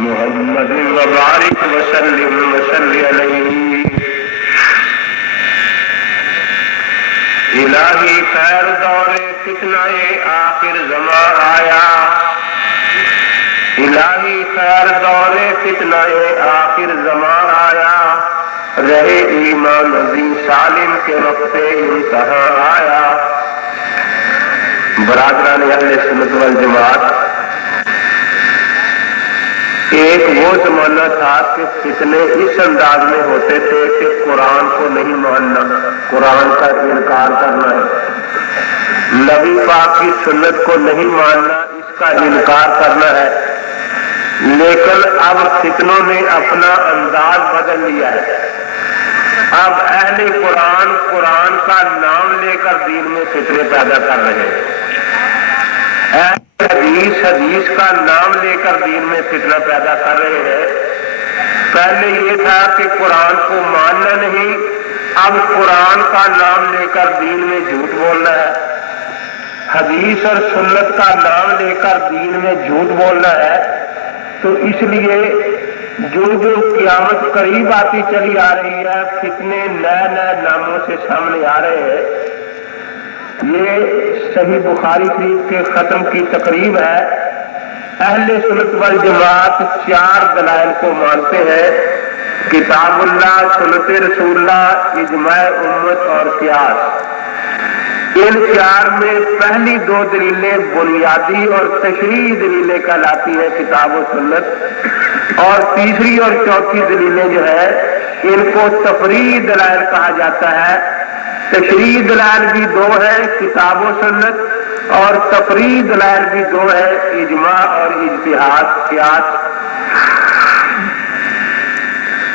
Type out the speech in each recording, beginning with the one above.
محمد وبارک وسلم وصلی علیہ۔ الہی خیر دور فتنہ آخر زمان آیا، الہی خیر دور فتنہ آخر زمان آیا، رہے ایمان نبی سالم کے وقت انتہا آیا۔ برادران اہل سنت والجماعت، ایک وہ زمانہ تھا کہ فتنے اس انداز میں ہوتے تھے کہ قرآن کو نہیں ماننا، قرآن کا انکار کرنا ہے، نبی پاک کی سنت کو نہیں ماننا، اس کا انکار کرنا ہے۔ لیکن اب فتنوں نے اپنا انداز بدل لیا ہے، اب اہل قرآن قرآن کا نام لے کر دین میں فتنے پیدا کر رہے ہیں، حدیث کا نام لے کر دین میں فتنہ پیدا کر رہے ہیں۔ پہلے یہ تھا کہ قرآن کو ماننا نہیں، اب قرآن کا نام لے کر دین میں جھوٹ بولنا ہے، حدیث اور سنت کا نام لے کر دین میں جھوٹ بولنا ہے۔ تو اس لیے جو قیامت قریب آتی چلی آ رہی ہے، فتنے نئے نئے ناموں سے سامنے آ رہے ہیں۔ یہ صحیح بخاری شریف کے ختم کی تقریب ہے۔ اہل سنت والجماعت 4 دلائل کو مانتے ہیں: کتاب اللہ، سنت رسول اللہ، اجماع امت اور قیاس۔ ان 4 میں پہلی 2 دلیلیں بنیادی اور تشریعی دلیلیں کہلاتی ہیں، کتاب و سنت، اور تیسری اور چوتھی دلیلیں جو ہے ان کو تفریعی دلائل کہا جاتا ہے۔ تشریعی دلائل بھی 2 ہیں، کتاب و سنت، اور تفریعی دلائل بھی 2 ہیں، اجماع اور اجتہاد، قیاس۔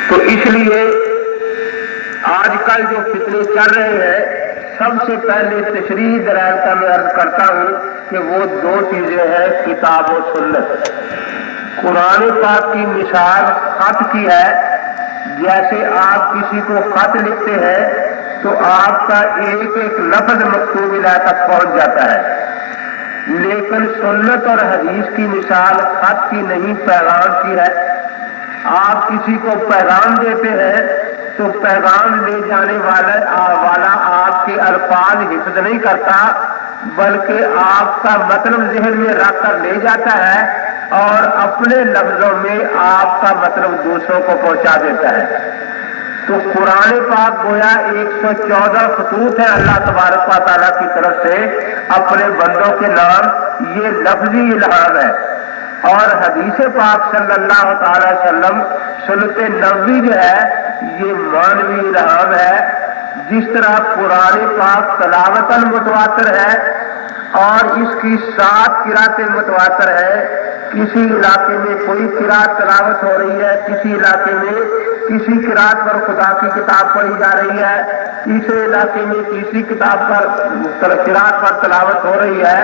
تو اس لیے آج کل جو فتنے چل رہے ہیں، سب سے پہلے تشریعی دلائل کا میں عرض کرتا ہوں کہ وہ 2 چیزیں ہیں، کتاب و سنت۔ قرآن پاک کی مثال خط کی ہے۔ جیسے آپ کسی کو خط لکھتے ہیں تو آپ کا ایک ایک لفظ مکتوب الہ تک پہنچ جاتا ہے، لیکن سنت اور حدیث کی مثال خط کی نہیں، پیغام کی ہے۔ آپ کسی کو پیغام دیتے ہیں تو پیغام لے جانے والا آپ کے الفاظ حفظ نہیں کرتا، بلکہ آپ کا مطلب ذہن میں رکھ کر لے جاتا ہے اور اپنے لفظوں میں آپ کا مطلب دوسروں کو پہنچا دیتا ہے۔ تو قرآن پاک گویا 114 خطوط ہیں اللہ تبارک و تعالیٰ کی طرف سے اپنے بندوں کے نام، یہ لفظی الہام ہے۔ اور حدیث پاک صلی اللہ تعالی وسلم، سنت نبوی جو ہے، یہ مانوی الہام ہے۔ جس طرح قرآن پاک تلاوتاً متواتر ہے اور اس کی 7 قراتیں متواتر ہے، کسی علاقے میں کوئی قرات تلاوت ہو رہی ہے، کسی علاقے میں کسی قرات پر خدا کی کتاب پڑھی جا رہی ہے، تیسرے علاقے میں تیسری کتاب پر قرات پر تلاوت ہو رہی ہے۔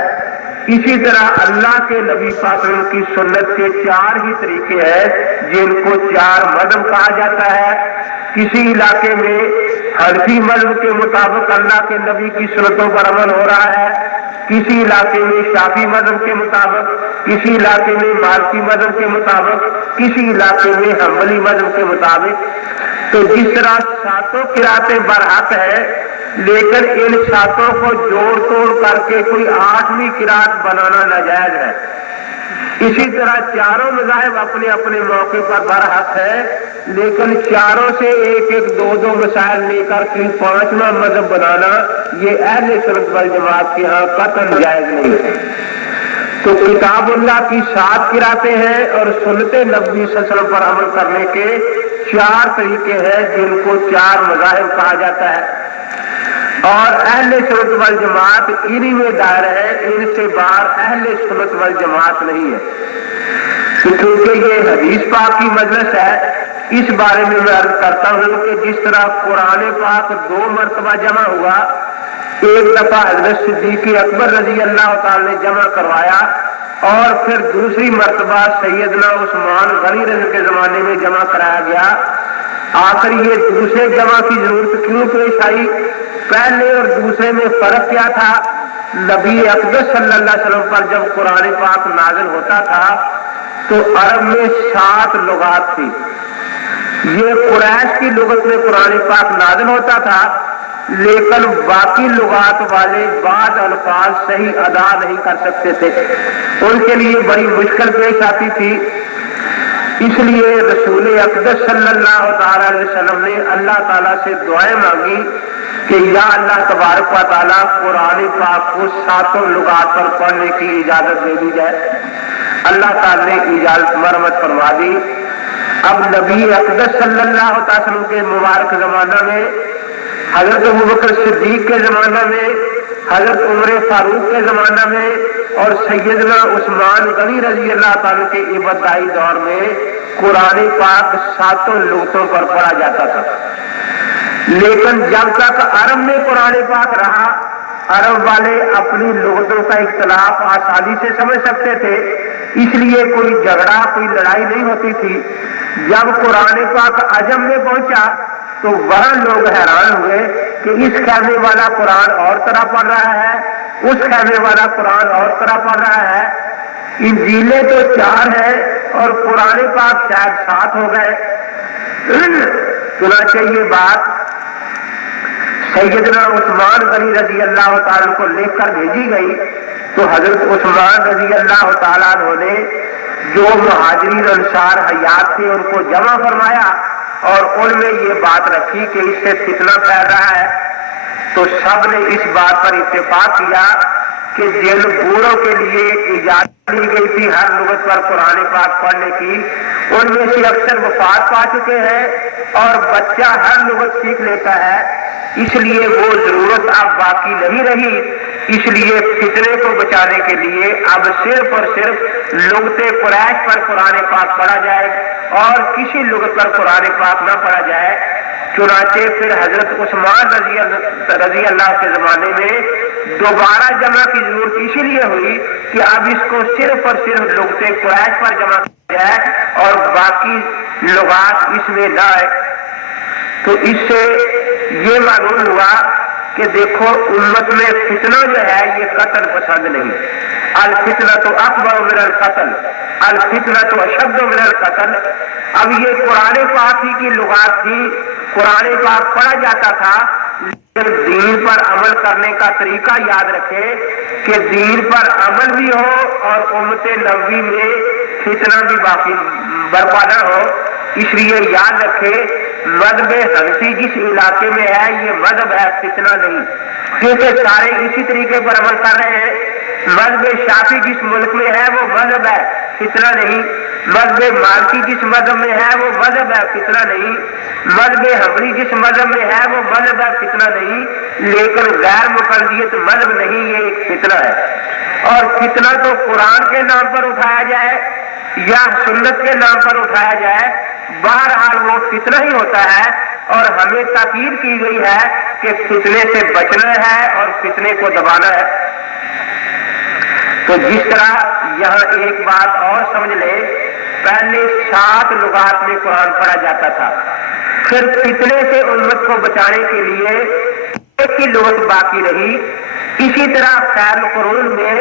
اسی طرح اللہ کے نبی پاک کی سنت کے 4 ہی طریقے ہیں جن کو 4 مذہب کہا جاتا ہے۔ کسی علاقے میں حنفی مذہب کے مطابق اللہ کے نبی کی سنتوں پر عمل ہو رہا ہے، کسی علاقے میں شافعی مذہب کے مطابق، کسی علاقے میں مالکی مذہب کے مطابق، کسی علاقے میں حنبلی مذہب کے مطابق۔ تو جس طرح 7 قراتیں برحق ہیں، لیکن ان 7 کو جوڑ توڑ کر کے کوئی 8ویں قرات بنانا ناجائز ہے۔ اسی طرح 4 مذاہب اپنے اپنے موقع پر برحق ہے، لیکن 4 سے ایک ایک 2 مسائل لے کر کے 5واں مذہب بنانا یہ اہل سنت والجماعت کے ہاں قطعاً جائز نہیں ہے۔ تو کتاب اللہ کی 7 قراتیں ہیں اور سنت نبوی صلی اللہ علیہ وسلم پر عمل کرنے کے 4 طریقے ہیں جن کو 4 مذاہب کہا جاتا ہے، اور اہل سنت والجماعت انہی میں دائر ہے، ان سے باہر اہل سنت والجماعت نہیں ہے۔ کیونکہ یہ حدیث پاک کی مجلس ہے، اس بارے میں عرض کرتا ہوں کہ جس طرح قرآن پاک 2 مرتبہ جمع ہوا، ایک دفعہ حضرت صدیق اکبر رضی اللہ تعالی نے جمع کروایا، اور پھر دوسری مرتبہ سیدنا عثمان غنی رضی کے زمانے میں جمع کرایا گیا۔ آخر یہ دوسرے جمع کی ضرورت کیوں پیش آئی؟ پہلے اور دوسرے میں فرق کیا تھا؟ نبی اقدس صلی اللہ علیہ وسلم پر جب قرآن پاک نازل ہوتا تھا تو عرب میں 7 لغات تھی. یہ قریش کی لغت میں قرآن پاک نازل ہوتا تھا، لیکن باقی لغات والے بعض الفاظ صحیح ادا نہیں کر سکتے تھے، ان کے لیے بڑی مشکل پیش آتی تھی. اس لیے رسول اقدس صلی اللہ تعالی علیہ وسلم نے اللہ تعالیٰ سے دعائیں مانگی کہ یا اللہ تبارک و تعالیٰ قرآن پاک کو 7 لغات پر پڑھنے کی اجازت دے دی جائے. اللہ تعالیٰ نے اجازت مرمت فرما دی. اب نبی اقدس صلی اللہ تعالی وسلم کے مبارک زمانہ میں، حضرت ابوبکر صدیق کے زمانہ میں، حضرت عمر فاروق کے زمانہ میں اور سیدنا عثمان غنی رضی اللہ تعالیٰ کے ابتدائی دور میں قرآن پاک 7 لغتوں پر پڑھا جاتا تھا. لیکن جب تک عرب میں قرآن پاک رہا، عرب والے اپنی لغتوں کا اختلاف آسانی سے سمجھ سکتے تھے، اس لیے کوئی جھگڑا کوئی لڑائی نہیں ہوتی تھی. جب قرآن پاک عجم میں پہنچا تو وہاں لوگ حیران ہوئے کہ اس خیمے والا قرآن اور طرح پڑھ رہا ہے، اس خیمے والا قرآن اور طرح پڑھ رہا ہے. انجیلیں تو 4 ہیں اور قرآن پاک شاید 7 ہو گئے. چنانچہ یہ بات سیدنا عثمان غنی رضی اللہ تعالیٰ کو لکھ کر بھیجی گئی تو حضرت عثمان رضی اللہ تعالیٰ نے جو مہاجرین انصار حیات تھے ان کو جمع فرمایا اور ان میں یہ بات رکھی کہ اس سے فتنہ پھیل رہا ہے. تو سب نے اس بات پر اتفاق کیا کہ جن بوڑھوں کے لیے اجازت دی گئی تھی ہر لغت پر قرآن پاک پڑھنے کی، ان میں سے اکثر وفات پا چکے ہیں اور بچہ ہر لغت سیکھ لیتا ہے، اس لیے وہ ضرورت اب باقی نہیں رہی. اس لیے فتنے کو بچانے کے لیے اب صرف اور صرف لغت قریش پر قرآن پاک پڑھا جائے اور کسی لغت پر قرآن پاک نہ پڑھا جائے. چنانچہ پھر حضرت عثمان رضی اللہ کے زمانے میں دوبارہ جمع کی ضرورت اسی لیے ہوئی کہ اب اس کو صرف اور صرف لغت قریش پر جمع کیا جائے اور باقی لغات اس میں نہ آئے. تو اس سے یہ معلوم ہوا کہ دیکھو امت میں فتنہ جو ہے یہ قتل پسند نہیں. الفتنہ تو اکبر من القتل، الفتنہ تو اشد من القتل. اب یہ قرآن پاک ہی کی لغات تھی، قرآن پاک پڑھا جاتا تھا، لیکن دین پر عمل کرنے کا طریقہ یاد رکھے کہ دین پر عمل بھی ہو اور امت نبوی میں فتنہ بھی باقی برپا نہ ہو. اس لیے یاد رکھے مذہب حنفی جس علاقے میں ہے یہ مذہب ہے، فتنہ نہیں، کیونکہ سارے اسی طریقے پر عمل کر رہے ہیں. مذہب شافعی جس ملک میں ہے وہ مذہب ہے، فتنہ نہیں. مذہب مالکی جس مذہب میں ہے وہ مذہب ہے، فتنہ نہیں. مذہب حنبلی جس مذہب میں ہے وہ مذہب ہے، فتنہ نہیں. لیکن غیر مقلدیت مذہب نہیں، یہ ایک فتنہ ہے. اور فتنہ تو قرآن کے نام پر اٹھایا جائے یا سنت کے نام پر اٹھایا جائے، بہرحال وہ فتنہ ہی ہوتا ہے. اور ہمیں تاکید کی گئی ہے کہ فتنے سے بچنا ہے اور فتنے کو دبانا ہے. تو جس طرح یہاں ایک بات اور سمجھ لیں، پہلے 7 لغات میں قرآن پڑھا جاتا تھا، پھر فتنے سے امت کو بچانے کے لیے ایک ہی لغت باقی رہی. اسی طرح خیر القرون میں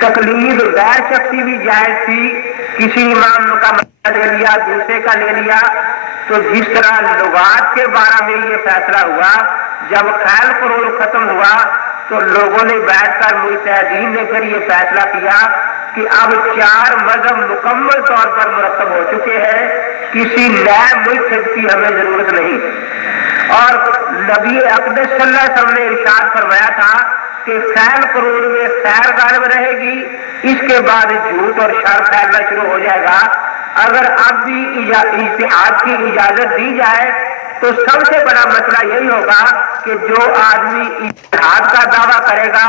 تقلید غیر شخصی بھی جائز تھی، کسی امام کا مسئلہ لے لیا دوسرے کا لے لیا. تو جس طرح لغات کے بارے میں یہ فیصلہ ہوا، جب خیر القرون ختم ہوا تو لوگوں نے بیٹھ کر مجتہدین نے پھر یہ فیصلہ کیا کہ اب 4 مذہب مکمل طور پر مرتب ہو چکے ہیں، کسی نئے مجتہد کی ہمیں ضرورت نہیں. اور نبی اقدس صلی اللہ علیہ وسلم نے ارشاد فرمایا تھا کہ خیر قرون میں خیر غالب رہے گی، اس کے بعد جھوٹ اور شر پھیلنا شروع ہو جائے گا. اگر اب بھی اجتہاد کی اجازت دی جائے تو سب سے بڑا مسئلہ یہی ہوگا کہ جو آدمی اجتہاد کا دعویٰ کرے گا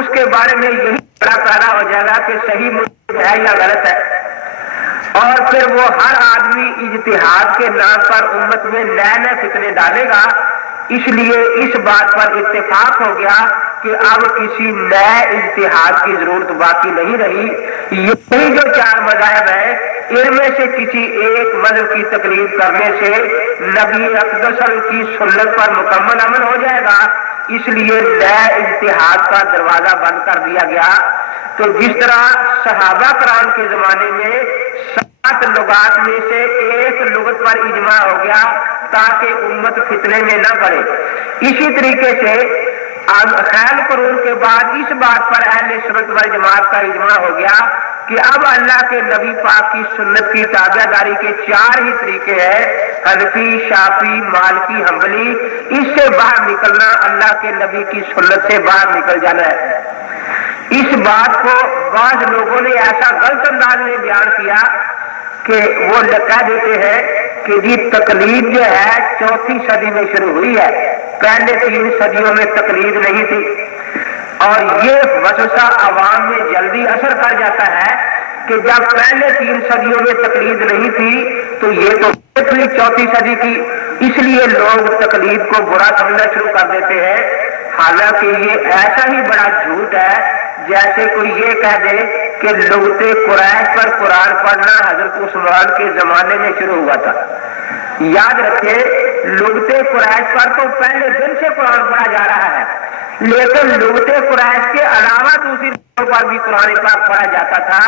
اس کے بارے میں یہی بڑا پیدا ہو جائے گا کہ صحیح مجتہد ہے یا غلط ہے. اور پھر وہ ہر آدمی اجتہاد کے نام پر امت میں نئے نئے فتنے ڈالے گا. اس لیے اس بات پر اتفاق ہو گیا کہ اب کسی نئے اجتہاد کی ضرورت باقی نہیں رہی. یہی جو 4 مذاہب ہیں ان میں سے کسی ایک مذہب کی تقلید کرنے سے نبی اقدس کی سنت پر مکمل عمل ہو جائے گا. اس لیے نئے اجتہاد کا دروازہ بند کر دیا گیا. تو جس طرح صحابہ کرام کے زمانے میں 7 لغات میں سے ایک لغت پر اجماع ہو گیا تاکہ امت فتنے میں نہ پڑے، اسی طریقے سے خیر قرون کے بعد اس بات پر اہل سنت والجماعت کا اجماع ہو گیا کہ اب اللہ کے نبی پاک کی سنت کی تابع داری کے 4 ہی طریقے ہیں، حنفی، شافعی، مالکی، حنبلی۔ اس سے باہر نکلنا اللہ کے نبی کی سنت سے باہر نکل جانا ہے۔ اس بات کو بعض لوگوں نے ایسا غلط انداز میں بیان کیا کہ وہ کہہ دیتے ہیں کہ جی تقلید جو ہے 4تھی صدی میں شروع ہوئی ہے، پہلے 3 صدیوں میں تقلید نہیں تھی، اور یہ وسوسہ عوام میں جلدی اثر کر جاتا ہے کہ جب پہلے 3 صدیوں میں تقلید نہیں تھی تو یہ تو تھی 4تھی صدی کی، اس لیے لوگ تقلید کو برا سمجھنا شروع کر دیتے ہیں۔ حالانکہ یہ ایسا ہی بڑا جھوٹ ہے جیسے کوئی یہ کہہ دے کہ لغت قریش پر قرآن پڑھنا حضرت عثمان کے زمانے میں شروع ہوا تھا۔ یاد رکھیں لغت قریش پر تو پہلے دن سے قرآن پڑھا جا رہا ہے، لیکن لغت قریش کے علاوہ دوسری لغتوں پر بھی قرآن پاک پڑھا جاتا تھا۔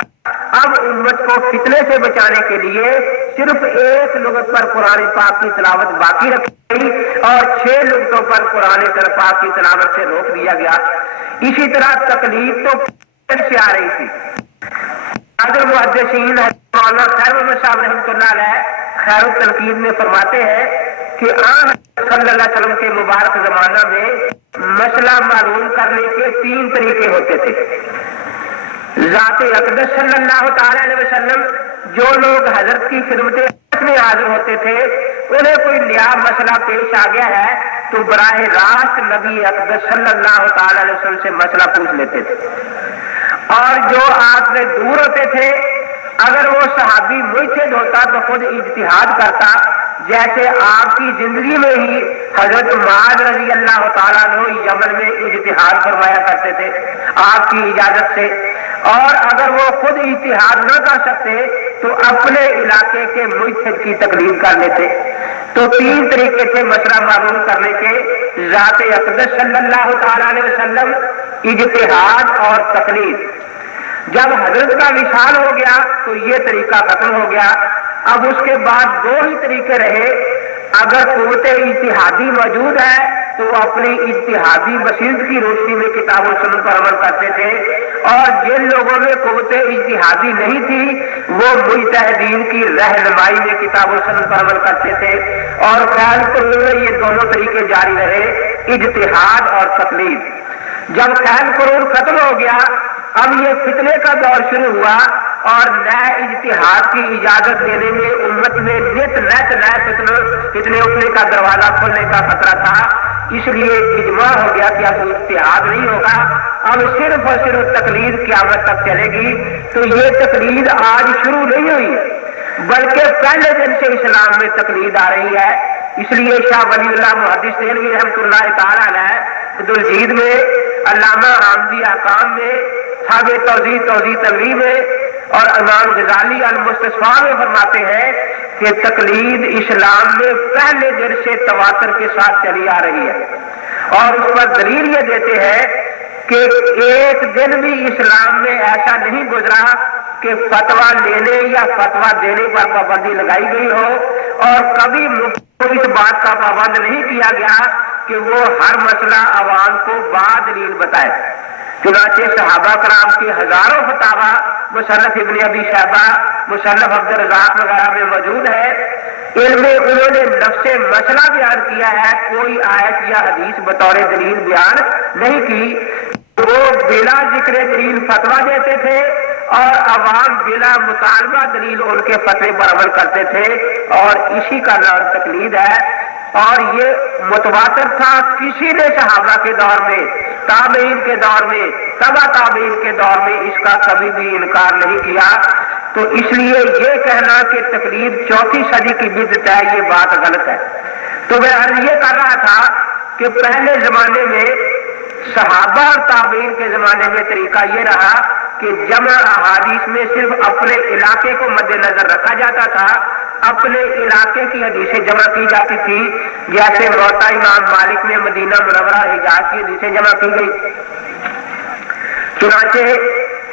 اب امت کو فتنے سے بچانے کے لیے صرف ایک لغت پر قرآن پاک کی تلاوت باقی رکھی گئی اور 6 لغتوں پر قرآن پاک کی تلاوت سے روک دیا گیا۔ اسی طرح تکلیف تو سے آ رہی تھی۔ حضرت محدثین مولانا خیر محمد صاحب رحمۃ اللہ علیہ خیر التنقید میں فرماتے ہیں کہ صلی اللہ علیہ وسلم کے مبارک زمانہ میں مسئلہ معلوم کرنے کے 3 طریقے ہوتے تھے۔ ذات اقدس صلی اللہ تعالی علیہ وسلم، جو لوگ حضرت کی خدمت میں حاضر ہوتے تھے، انہیں کوئی نیا مسئلہ پیش آ گیا ہے تو براہ راست نبی اقدس صلی اللہ تعالی علیہ وسلم سے مسئلہ پوچھ لیتے تھے، اور جو آپ سے دور ہوتے تھے اگر وہ صحابی مجتہد ہوتا تو خود اجتہاد کرتا، جیسے آپ کی زندگی میں ہی حضرت معاذ رضی اللہ تعالیٰ عنہ یمن میں اجتہاد فرمایا کرتے تھے آپ کی اجازت سے، اور اگر وہ خود اجتہاد نہ کر سکتے تو اپنے علاقے کے مجتہد کی تقلید کر لیتے۔ تو 3 طریقے تھے مسئلہ معلوم کرنے کے، ذات اقدس صلی اللہ تعالی علیہ وسلم، اجتہاد اور تقلید۔ جب حضرت کا وصال ہو گیا تو یہ طریقہ ختم ہو گیا، اب اس کے بعد 2 ہی طریقے رہے۔ اگر قوت اجتہادی موجود ہے تو وہ اپنی اجتہادی بصیرت کی روشنی میں کتاب و سنت پر عمل کرتے تھے، اور جن لوگوں میں قوت اجتہادی نہیں تھی وہ مجتہدین کی رہنمائی میں کتاب و سنت پر عمل کرتے تھے، اور خیر قرون میں یہ دونوں طریقے جاری رہے، اجتہاد اور تقلید۔ جب خیر قرون ختم ہو گیا اب یہ فتنے کا دور شروع ہوا، اور نئے اجتہاد کی اجازت دینے میں امت میں نت نئے فتنے اٹھنے کا دروازہ کھولنے کا خطرہ تھا، اس لیے اجماع ہو گیا کہ اب اجتہاد نہیں ہوگا، اب صرف اور صرف تقلید قیامت تک چلے گی۔ تو یہ تقلید آج شروع نہیں ہوئی بلکہ پہلے دن سے اسلام میں تقلید آ رہی ہے۔ اس لیے شاہ ولی اللہ محدث دہلوی رحمۃ اللہ تعالی علیہ عبدالجید میں، علامہ حامدی احکام میں، صاحب توضیح تنویر میں، اور امام غزالی المستصفیٰ میں فرماتے ہیں کہ تقلید اسلام میں پہلے دن سے تواتر کے ساتھ چلی آ رہی ہے، اور اس پر دلیل یہ دیتے ہیں کہ ایک دن بھی اسلام میں ایسا نہیں گزرا کہ فتویٰ لینے یا فتویٰ دینے پر پابندی لگائی گئی ہو، اور کبھی مفتی کو اس بات کا پابند نہیں کیا گیا کہ وہ ہر مسئلہ عوام کو بادلیل بتائے۔ چنانچہ صحابہ کرام کے ہزاروں فتاوا مصنف ابن ابی شیبہ، مصنف عبد الرزاق وغیرہ میں موجود ہے، ان میں انہوں نے نفس مسئلہ بیان کیا ہے، کوئی آیت یا حدیث بطور دلیل بیان نہیں کی۔ وہ بلا ذکر دلیل فتویٰ دیتے تھے اور عوام بلا مطالبہ دلیل ان کے فتوے پر عمل کرتے تھے، اور اسی کا نام تقلید ہے۔ اور یہ متواتر تھا، کسی نے صحابہ کے دور میں، تابعین کے دور میں، تبع تابعین کے دور میں اس کا کبھی بھی انکار نہیں کیا۔ تو اس لیے یہ کہنا کہ تقلید 4تھی صدی کی بدعت ہے، یہ بات غلط ہے۔ تو میں عرض یہ کر رہا تھا کہ پہلے زمانے میں صحابہ اور تابعین کے زمانے میں طریقہ یہ رہا کہ جمع احادیث میں صرف اپنے علاقے کو مد نظر رکھا جاتا تھا، اپنے علاقے کی حدیثیں جمع کی جاتی تھی، جیسے موطا امام مالک میں مدینہ منورہ حجاز کی حدیثیں جمع کی گئی۔ چنانچہ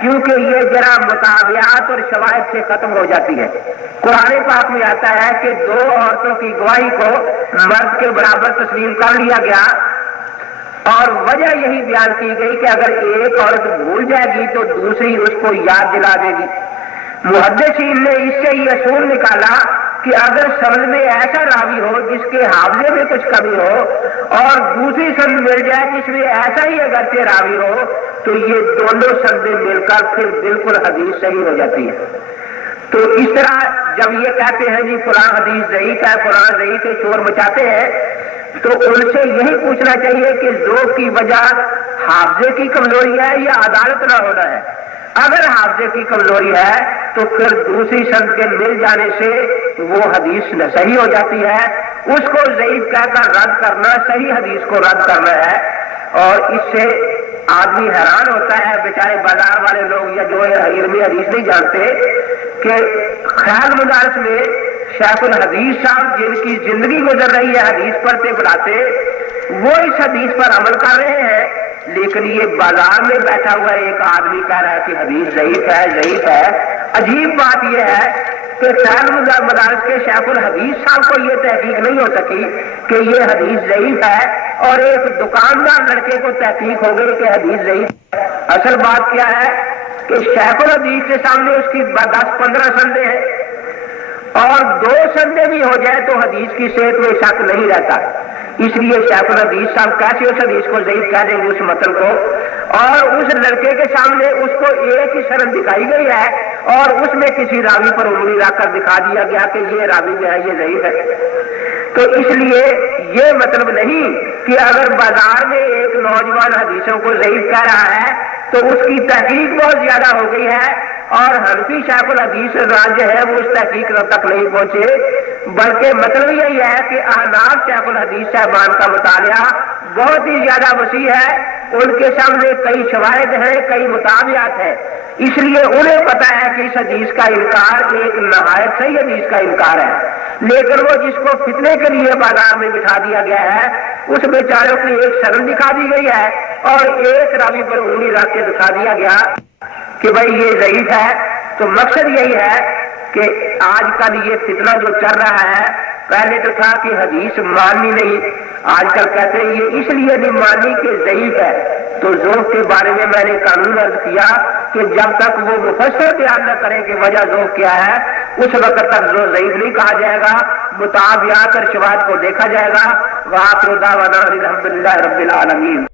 کیونکہ یہ ذرا مطابعات اور شواہد سے ختم ہو جاتی ہے۔ قرآن پاک میں آتا ہے کہ دو عورتوں کی گواہی کو مرد کے برابر تسلیم کر لیا گیا، اور وجہ یہی بیان کی گئی کہ اگر ایک عورت بھول جائے گی تو دوسری اس کو یاد دلا دے گی۔ محدثین نے اس سے یہ اصول نکالا کہ اگر سند میں ایسا راوی ہو جس کے حافظے میں کچھ کمی ہو اور دوسری سند مل جائے جس میں ایسا ہی اگرچہ راوی ہو، تو یہ دونوں سندیں مل کر پھر بالکل حدیث صحیح ہو جاتی ہے۔ تو اس طرح جب یہ کہتے ہیں جی فلاں حدیث ضعیف ہے، فلاں ضعیف ہے، شور مچاتے ہیں، تو ان سے یہی پوچھنا چاہیے کہ ذوق کی وجہ حافظے کی کمزوری ہے یا عدالت نہ ہونا ہے۔ اگر حافظے کی کمزوری ہے تو پھر دوسری سند کے مل جانے سے وہ حدیث صحیح ہو جاتی ہے، اس کو ضعیف کہہ کر رد کرنا صحیح حدیث کو رد کرنا ہے۔ اور اس سے آدمی حیران ہوتا ہے، بیچارے بازار والے لوگ یا جو علم حدیث نہیں جانتے، کہ خیال مدارس میں شیخ الحدیث صاحب جن کی زندگی گزر رہی ہے حدیث پڑھتے پڑھاتے، وہ اس حدیث پر عمل کر رہے ہیں، لیکن یہ بازار میں بیٹھا ہوا ایک آدمی کہہ رہا ہے کہ حدیث ضعیف ہے ضعیف ہے۔ عجیب بات یہ ہے کہ خیال مدارس کے شیخ الحدیث صاحب کو یہ تحقیق نہیں ہو سکی کہ یہ حدیث ضعیف ہے، اور ایک دکاندار لڑکے کو تحقیق ہو گئی کہ حدیث ضعیف ہے۔ اصل بات کیا ہے کہ شیخ الحدیث کے سامنے اس کی 10-15 سندیں ہیں، اور 2 سندیں بھی ہو جائے تو حدیث کی صحت میں شک نہیں رہتا۔ اس لیے شیخ الحدیث صاحب کیسے اس حدیث کو ضعیف کہہ دیں گے اس متن کو؟ اور اس لڑکے کے سامنے اس کو ایک ہی سند دکھائی گئی ہے، اور اس میں کسی راوی پر انگلی رکھ کر دکھا دیا گیا کہ یہ راوی جو ہے یہ ضعیف ہے۔ تو اس لیے یہ مطلب نہیں کہ اگر بازار میں ایک نوجوان حدیثوں کو ضعیف کہہ رہا ہے تو اس کی تحقیق بہت زیادہ ہو گئی ہے، اور حنفی شیخ الحدیث جو ہے وہ اس تحقیق تک نہیں پہنچے، بلکہ مطلب یہی ہے کہ احناف شیخ الحدیث صاحبان کا مطالعہ بہت ہی زیادہ وسیع ہے، ان کے سامنے کئی شواہد ہیں، کئی مطابعات ہیں، اس لیے انہیں پتا ہے کہ اس حدیث کا انکار ایک نہایت صحیح حدیث کا انکار ہے، لیکن وہ جس کو فتنے کے لیے بازار میں بٹھا دیا گیا ہے اس بیچاروں کی ایک سند دکھا دی گئی ہے، اور ایک راوی پر انگلی رکھ کے دکھا دیا گیا کہ بھائی یہ ضعیف ہے۔ تو مقصد یہی ہے کہ آج کل یہ فتنہ جو چل رہا ہے، پہلے تو تھا کہ حدیث ماننی نہیں، آج کل کہتے ہیں یہ اس لیے نہیں ماننی کہ ضعیف ہے۔ تو ذوق کے بارے میں میں نے قانون عرض کیا کہ جب تک وہ مفسر بیان نہ کریں کہ وجہ ذوق کیا ہے، اس وقت تک ذوق ضعیف نہیں کہا جائے گا، مطابعات اور شواہد کو دیکھا جائے گا۔ وآخر دعوانا الحمدللہ رب العالمین۔